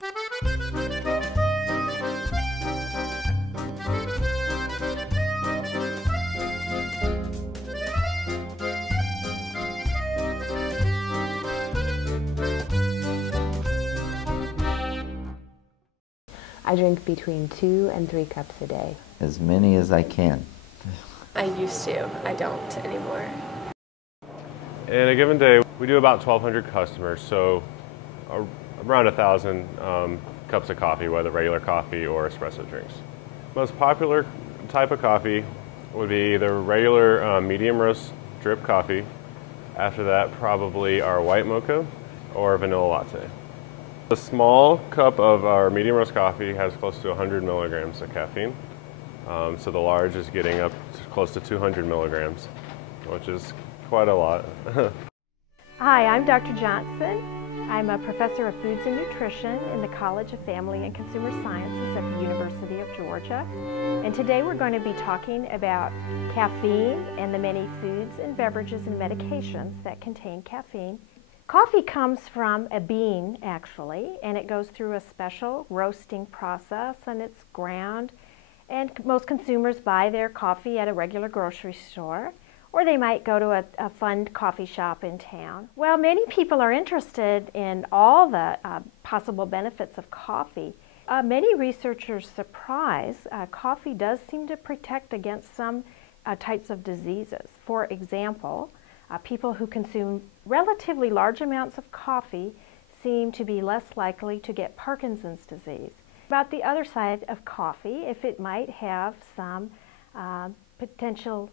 I drink between 2 and 3 cups a day. As many as I can. I used to. I don't anymore. In a given day, we do about 1,200 customers, so around 1,000 cups of coffee, whether regular coffee or espresso drinks. Most popular type of coffee would be either regular medium roast drip coffee. After that, probably our white mocha or vanilla latte. The small cup of our medium roast coffee has close to 100 milligrams of caffeine. So the large is getting up to close to 200 milligrams, which is quite a lot. Hi, I'm Dr. Johnson. I'm a professor of foods and nutrition in the College of Family and Consumer Sciences at the University of Georgia. And today we're going to be talking about caffeine and the many foods and beverages and medications that contain caffeine. Coffee comes from a bean, actually, and it goes through a special roasting process, and it's ground. And most consumers buy their coffee at a regular grocery store, or they might go to a fun coffee shop in town. Well, many people are interested in all the possible benefits of coffee. Many researchers surprise coffee does seem to protect against some types of diseases. For example, people who consume relatively large amounts of coffee seem to be less likely to get Parkinson's disease. About the other side of coffee, if it might have some potential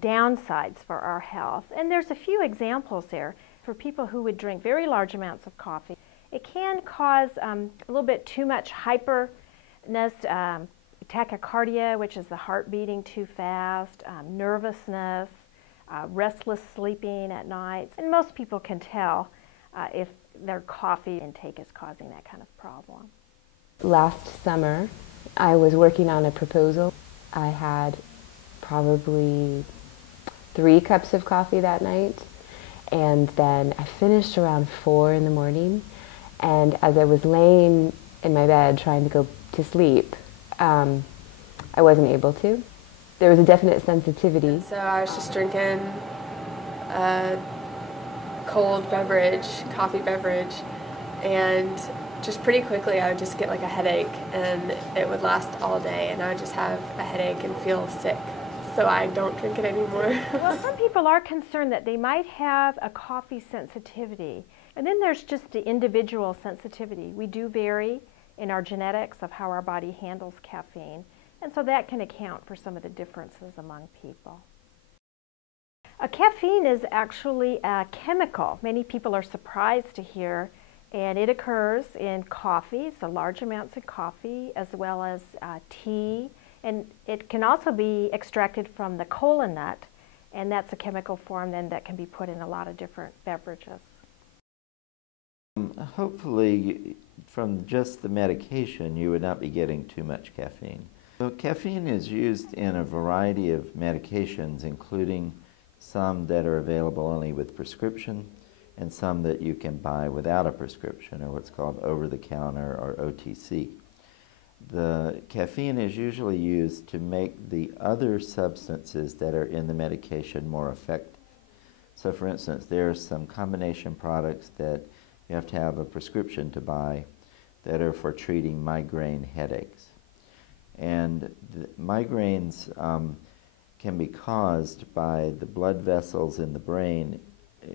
downsides for our health. And there's a few examples there for people who would drink very large amounts of coffee. It can cause a little bit too much hyperness, tachycardia, which is the heart beating too fast, nervousness, restless sleeping at night. And most people can tell if their coffee intake is causing that kind of problem. Last summer, I was working on a proposal. I had probably 3 cups of coffee that night, and then I finished around 4 in the morning, and as I was laying in my bed trying to go to sleep, I wasn't able to. There was a definite sensitivity. So I was just drinking a cold beverage, coffee beverage, and just pretty quickly I would just get like a headache, and it would last all day, and I would just have a headache and feel sick. So I don't drink it anymore. Well, some people are concerned that they might have a coffee sensitivity. And then there's just the individual sensitivity. We do vary in our genetics of how our body handles caffeine. And so that can account for some of the differences among people. Caffeine is actually a chemical. Many people are surprised to hear, and it occurs in coffee, so large amounts of coffee, as well as tea. And it can also be extracted from the kola nut, and that's a chemical form then that can be put in a lot of different beverages. Hopefully, from just the medication, you would not be getting too much caffeine. So caffeine is used in a variety of medications, including some that are available only with prescription, and some that you can buy without a prescription, or what's called over-the-counter or OTC. The caffeine is usually used to make the other substances that are in the medication more effective. So for instance, there are some combination products that you have to have a prescription to buy that are for treating migraine headaches. And the migraines can be caused by the blood vessels in the brain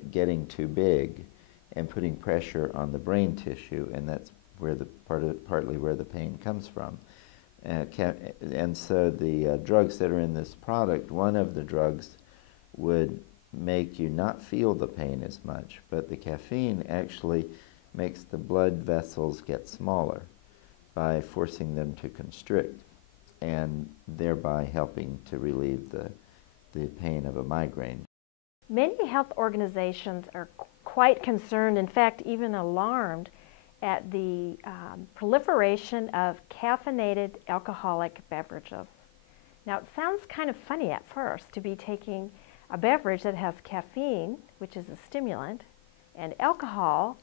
getting too big and putting pressure on the brain tissue, and that's where partly where the pain comes from. And so the drugs that are in this product, one of the drugs would make you not feel the pain as much, but the caffeine actually makes the blood vessels get smaller by forcing them to constrict, and thereby helping to relieve the pain of a migraine. Many health organizations are quite concerned, in fact even alarmed, at the proliferation of caffeinated alcoholic beverages. Now it sounds kind of funny at first to be taking a beverage that has caffeine, which is a stimulant, and alcohol,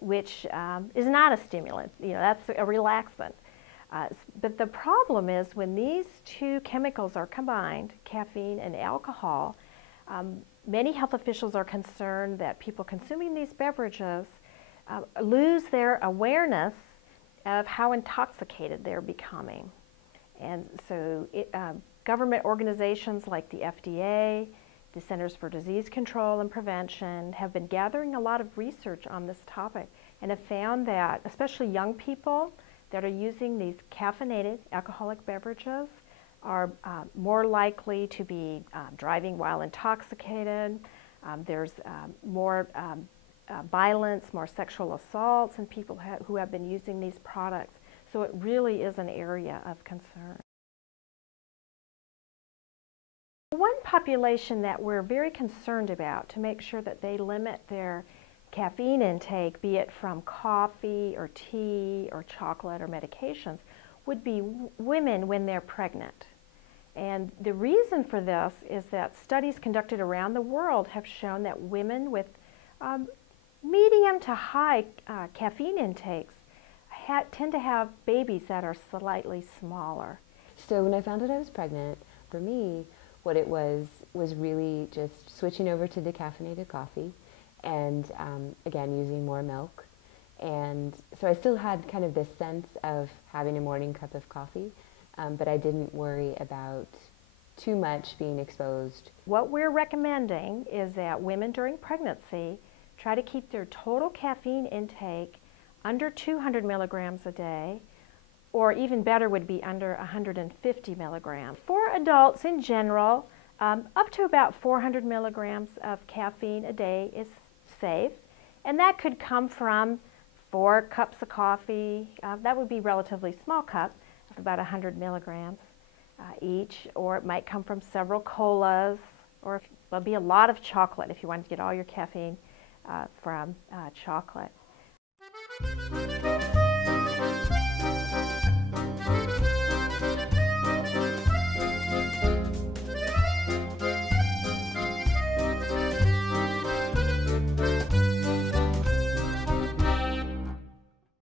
which is not a stimulant. That's a relaxant. But the problem is when these two chemicals are combined, caffeine and alcohol, many health officials are concerned that people consuming these beverages lose their awareness of how intoxicated they're becoming. And so government organizations like the FDA, the Centers for Disease Control and Prevention, have been gathering a lot of research on this topic and have found that especially young people that are using these caffeinated alcoholic beverages are more likely to be driving while intoxicated. There's more violence, more sexual assaults in people who have been using these products. So it really is an area of concern. One population that we're very concerned about to make sure that they limit their caffeine intake, be it from coffee or tea or chocolate or medications, would be women when they're pregnant. And the reason for this is that studies conducted around the world have shown that women with medium to high caffeine intakes tend to have babies that are slightly smaller. So when I found out I was pregnant, for me, what it was really just switching over to decaffeinated coffee and again using more milk. And so I still had kind of this sense of having a morning cup of coffee, but I didn't worry about too much being exposed. What we're recommending is that women during pregnancy try to keep their total caffeine intake under 200 milligrams a day, or even better would be under 150 milligrams. For adults in general, up to about 400 milligrams of caffeine a day is safe, and that could come from 4 cups of coffee. That would be a relatively small cup of about 100 milligrams each, or it might come from several colas, or there'll be a lot of chocolate if you want to get all your caffeine from chocolate.